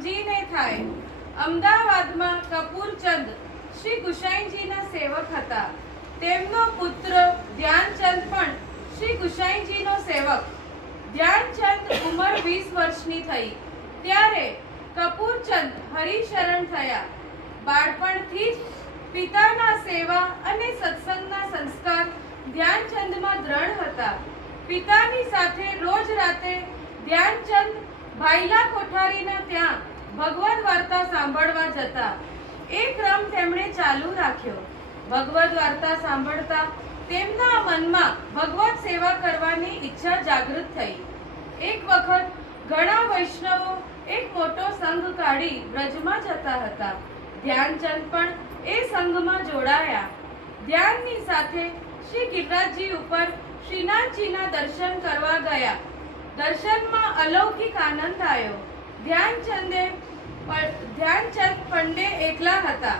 સમજીને થાય। અમદાવાદમાં કપૂરચંદ શ્રી ગુસાઈજીના સેવક હતા। તેમનો પુત્ર ધ્યાનચંદ પણ શ્રી ગુસાઈજીનો સેવક। ધ્યાનચંદ ઉંમર 20 વર્ષની થઈ ત્યારે કપૂરચંદ હરિશરણ થયા। બાળપણથી જ પિતાના સેવા અને સત્સંગના સંસ્કાર ધ્યાનચંદમાં દ્રઢ હતા। પિતાની સાથે રોજ રાતે ધ્યાનચંદ ભાઈલા કોઠારીના ત્યાં ભગવદ વાર્તા સાંભળવા જતા। એ ક્રમ તેમણે ચાલુ રાખ્યો। ભગવદ વાર્તા સાંભળતા તેમના મનમાં ભગવત સેવા કરવાની ઈચ્છા જાગૃત થઈ। એક વખત ઘણા વૈષ્ણવો એક મોટો સંઘ કાઢી બ્રજમાં જતા હતા। ધ્યાનચંદ પણ એ સંઘમાં જોડાયા। ધ્યાનની સાથે શ્રી ગિરિરાજજી ઉપર શ્રીનાથજીના દર્શન કરવા ગયા। દર્શનમાં અલૌકિક આનંદ આવ્યો। ધ્યાનચંદ પંડે એકલા હતા।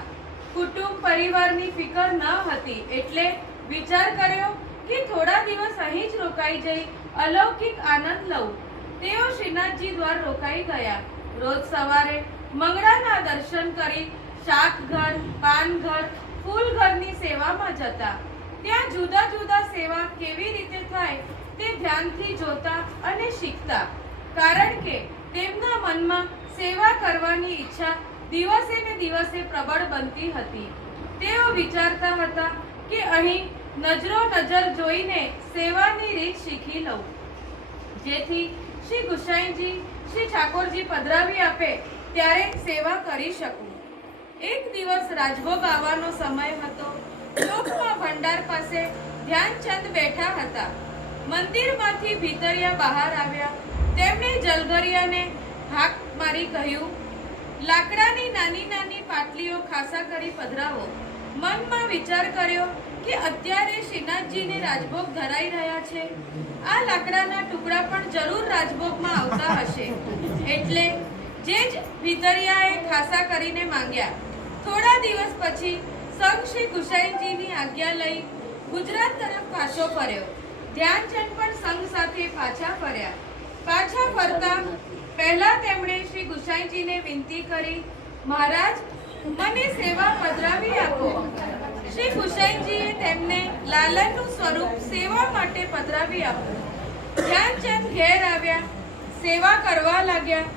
કુટુંબ પરિવારની ફિકર ન હતી એટલે વિચાર કર્યો કે થોડા દિવસ અહીં જ રોકાઈ જઈ અલૌકિક આનંદ લઉં। તેઓ શ્રીનાથજી દ્વાર રોકાઈ ગયા। રોજ સવારે મંગળાના દર્શન કરી શાકઘર, પાનઘર, ફૂલઘરની સેવામાં જતા। ત્યાં જુદા જુદા સેવા કેવી રીતે થાય તે ધ્યાનથી જોતા અને શીખતા। કારણ કે તેમના મનમાં સેવા કરવાની ઈચ્છા દિવસે ને દિવસે પ્રબળ બનતી હતી। તેઓ વિચારતા હતા કે અહીં નજરો નજર જોઈને સેવાની રીત શીખી લઉં, જેથી શ્રી ગુસાઈજી શ્રી ઠાકોરજી પધરાવી આપે ત્યારે સેવા કરી શકું। એક દિવસ રાજભોગ આવવાનો સમય હતો। ચોકમાં ભંડાર પાસે ધ્યાનચંદ બેઠા હતા। મંદિરમાંથી ભીતરિયા બહાર આવ્યા। તેમણે જલઘરિયાને હાક મારી કહ્યું, લાકડાની નાની નાની પાટલીઓ ખાસા કરી પધરાવો। મનમાં વિચાર કર્યો કે અત્યારે શ્રીનાથજીને રાજભોગ ધરાઈ રહ્યા છે। આ લાકડાના ટુકડા પણ જરૂર રાજભોગમાં આવતા હશે, એટલે જે જ ભીતરિયાએ ખાસા કરીને માંગ્યા। થોડા દિવસ પછી સંઘ શ્રી ગુસાઈજીની આજ્ઞા લઈ ગુજરાત તરફ પાછો ફર્યો। ધ્યાનચંદ પણ સંઘ સાથે પાછા ફર્યા। પાછા ફરતા પહેલા તેમણે શ્રી ગુસાઈજીને વિનંતી કરી, મહારાજ, મને સેવા પધરાવી આપો। શ્રી ગુસાઈજીએ તેમને લાલનનું સ્વરૂપ સેવા માટે પધરાવી આપ્યું। ધ્યાનચંદ ઘેર આવ્યા, સેવા કરવા લાગ્યા।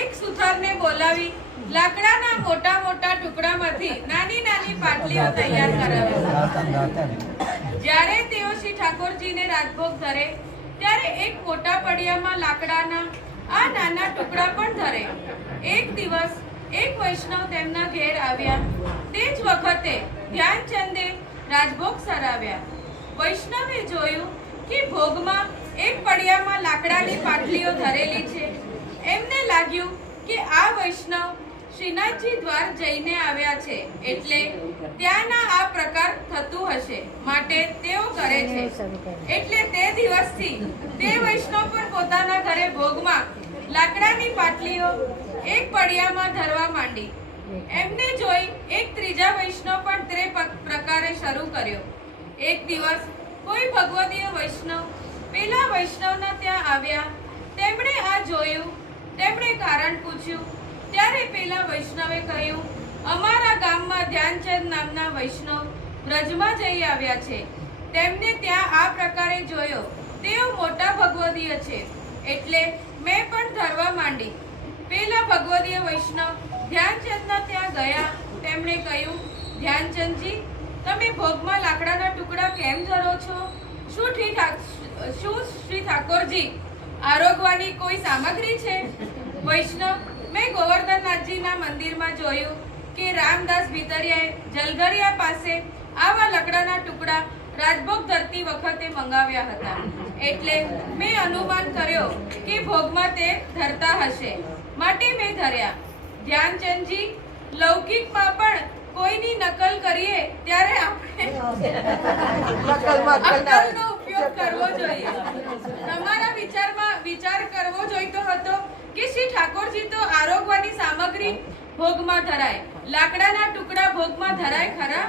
એક સુથારને બોલાવી લાકડાના મોટા મોટા ટુકડામાંથી નાની નાની પાટલીઓ તૈયાર કરાવી। જ્યારે તેઓ શ્રી ઠાકોરજીને રાજભોગ ધરે ત્યારે એક મોટા પડિયામાં લાકડાના આ નાના ટુકડા પણ ધરે। એક દિવસ એક વૈષ્ણવ તેમના ઘેર આવ્યા। તે જ વખતે ધ્યાનચંદે રાજભોગ સરાવ્યા। વૈષ્ણવે જોયું કે ભોગમાં એક પડિયામાં લાકડાની પાટલીઓ ધરેલી છે। એમને લાગ્યું કે આ વૈષ્ણવ શ્રીનાથજી દ્વાર જઈને આવ્યા છે, એટલે ત્યાંના આ પ્રકાર થતું હશે, માટે તેઓ કરે છે। એટલે તે દિવસથી તે વૈષ્ણવ પણ પોતાના ઘરે ભોગમાં લાકડાની પાટલીઓ એક પડિયામાં ધરવા માંડી। એમને જોઈ એક ત્રીજા વૈષ્ણવ પણ તે પ્રકારે શરૂ કર્યો। એક દિવસ કોઈ ભગવદીય વૈષ્ણવ પેલા વૈષ્ણવના ત્યાં આવ્યા। તેમણે આ જોયું। તેમણે કારણ પૂછ્યું ત્યારે પેલા વૈષ્ણવે કહ્યું, અમારા ગામમાં ધ્યાનચંદ નામના વૈષ્ણવ બ્રજમાં જઈ આવ્યા છે। તેમને ત્યાં આ પ્રકારે જોયો। તેઓ મોટા ભગવદીય છે, એટલે મેં પણ ધરવા માંડી। પેલા ભગવદીય વૈષ્ણવ ધ્યાનચંદના ત્યાં ગયા। તેમણે કહ્યું, ધ્યાનચંદજી, તમે ભોગમાં લાકડાના ટુકડા કેમ ધરો છો? શું શ્રી ઠાકોરજી આરોગવાની કોઈ સામગ્રી છે? વૈષ્ણવ, મેં ગોવર્ધનનાથજીના મંદિરમાં જોયું કે રામદાસ ભીતરિયાએ જલઘરિયા પાસે આવા લાકડાના ટુકડા રાજભોગ ધરતી વખતે મંગાવ્યા હતા, એટલે મેં અનુમાન કર્યો કે ભોગમાં તે ધરતા હશે, માટે મેં ધર્યા। ધ્યાનચંદજી, લૌકિકમાં પણ કોઈની નકલ કરીએ ત્યારે આપણે અક્કલનો ઉપયોગ કરવો જોઈએ। તમારા વિચાર કરવો જોઈતો હતો કે શ્રી ઠાકોરજી તો આરોગવાની સામગ્રી ભોગમાં ધરાય, લાકડાના ટુકડા ભોગમાં ધરાય ખરા?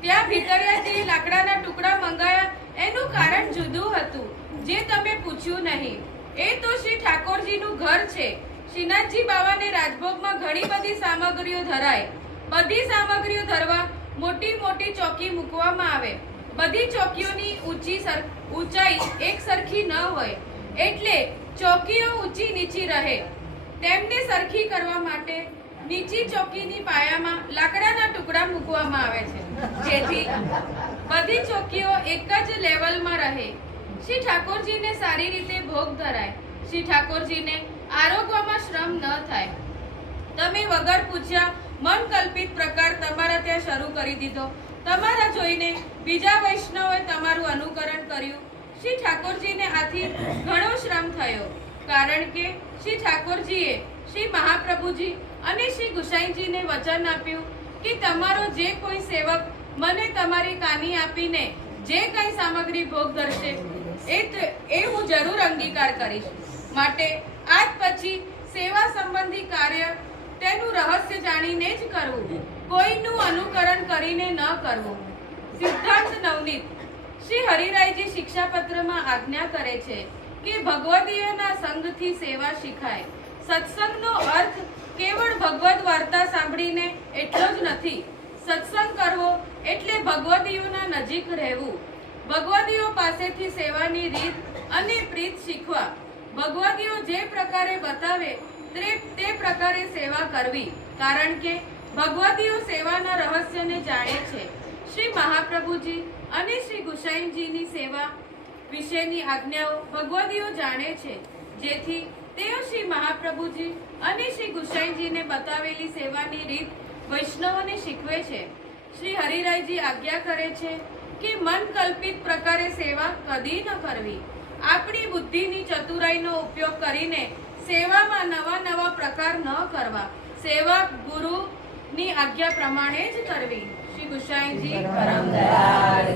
ત્યાં ભીતરિયાજીએ લાકડાના ટુકડા મંગાયા એનું કારણ જુદું હતું, જે તમે પૂછ્યું નહીં। એ તો શ્રી ઠાકોરજીનું ઘર છે। શ્રીનાથજી બાવાને રાજભોગમાં ઘણી બધી સામગ્રીઓ ધરાય. બધી સામગ્રીઓ ધરવા મોટી મોટી ચોકી મૂકવામાં આવે. બધી ચોકીઓની ઊંચાઈ એક સરખી ન હોય, એટલે ચોકીઓ ઊંચી નીચી રહે. તેમને સરખી કરવા માટે નીચી ચોકીની પાયામાં લાકડાના ટુકડા મૂકવામાં આવે છે, જેથી બધી ચોકીઓ એક જ લેવલમાં રહે. શ્રી ઠાકોરજીને સારી રીતે ભોગ ધરાય. શ્રી ઠાકોરજીને આરોગવામાં શ્રમ ન થાય. તમે વગર પૂછ્યા મન કલ્પિત પ્રકાર તમારા ત્યાં શરૂ કરી દીધો. તમારા જોઈને બીજા વૈષ્ણવોએ તમારું અનુકરણ કર્યું. શ્રી ઠાકોરજીને આથી ઘણો શ્રમ થયો, કારણ કે શ્રી ઠાકોરજીએ શ્રી મહાપ્રભુજી અને શ્રી ગુસાઈજીને વચન આપ્યું કે તમારો જે કોઈ સેવક મને તમારી કાની આપીને જે કઈ સામગ્રી ભોગ ધરશે એ હું જરૂર અંગીકાર કરીશ. માટે આજ પછી સેવા સંબંધી કાર્ય તેનું રહસ્ય જાણીને જ કરવું, કોઈનું અનુકરણ કરીને ન કરવું. સિદ્ધાંત નવનીત. શ્રી હરિરાયજી શિક્ષાપત્રમાં આજ્ઞા કરે છે કે ભગવદીયના સંગથી સેવા શીખાય. સત્સંગનો અર્થ કેવળ ભગવદ વાર્તા સાંભળીને એટલો જ નથી. સત્સંગ કરવો એટલે ભગવદીયોના નજીક રહેવું, ભગવદીયો પાસેથી સેવાની રીત અને પ્રીત શીખવા, ભગવદીયો જે પ્રકારે બતાવે તે પ્રકારે સેવા કરવી, કારણ કે ભગવદીયો સેવાના રહસ્યને જાણે છે. શ્રી મહાપ્રભુજી અને શ્રી ગુસાઈજીની સેવા વિશેની આજ્ઞાઓ ભગવદીયો જાણે છે, જેથી તેઓ શ્રી મહાપ્રભુજી અને શ્રી ગુસાઈજીને બતાવેલી સેવાની રીત વૈષ્ણવોને શીખવે છે. શ્રી હરિરાયજી આજ્ઞા કરે છે કે મન કલ્પિત પ્રકારે સેવા કદી ન કરવી. આપણી બુદ્ધિની ચતુરાઈનો ઉપયોગ કરીને સેવામાં નવા નવા પ્રકાર ન કરવા. સેવા ગુરુની આજ્ઞા પ્રમાણે જ કરવી. શ્રી ગુસાઈજી પરમ દયાળ.